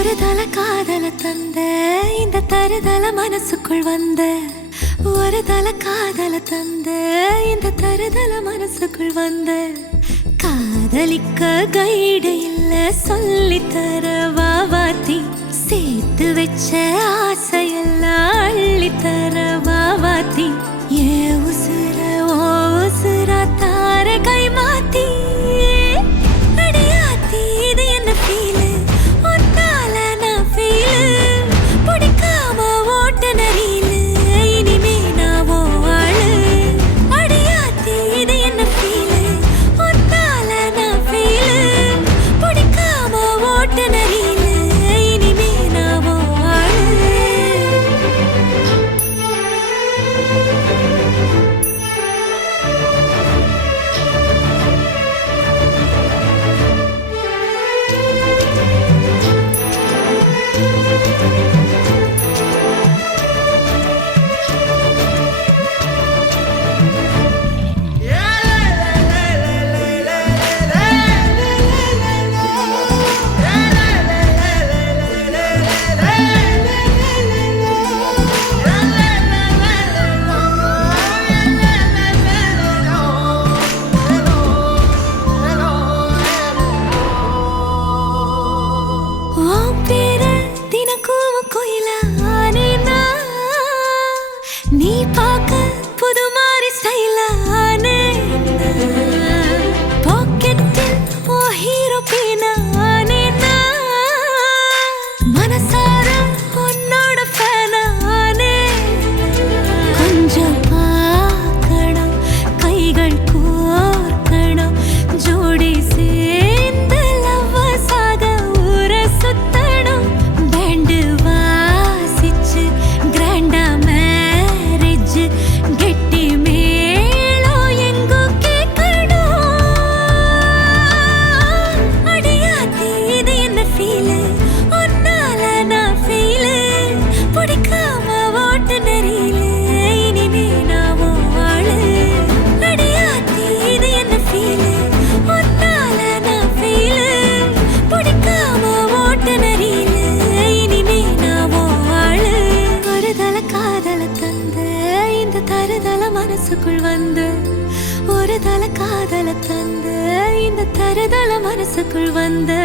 ஒரு தல காதல தந்த இந்த தருதல மனசுக்குள் வந்த. ஒரு தல காதல தந்த இந்த தருதல மனசுக்குள் வந்த. காதலிக்க கைடு இல்ல சொல்லி தர வாத்தி. சேர்த்து வச்ச மனசுக்குள் வந்து ஒரு தலை காதல தந்து இந்த தருதல மனசுக்குள் வந்து.